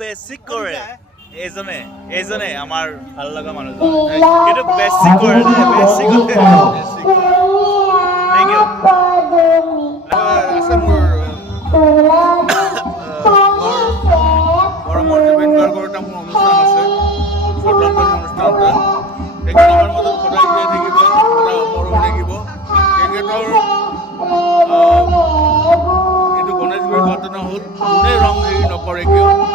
basic করে এইজনে আমার ভালো লাগা মানুষজন কিন্তু বেসিক করে বেসিক করে থ্যাংক ইউ বড় ইভেন্ট করতে আমার অনুষ্ঠান আছে ছোটখাটো অনুষ্ঠানটা এখানে আমার মতো খোদাই দিয়ে থাকিব খোদা বড় থাকিব ক্ৰিকেটৰ এইটো গণেশগুৰিৰ ঘটনা হ'ল কোনে ৰং হেৰি নকৰে কিয়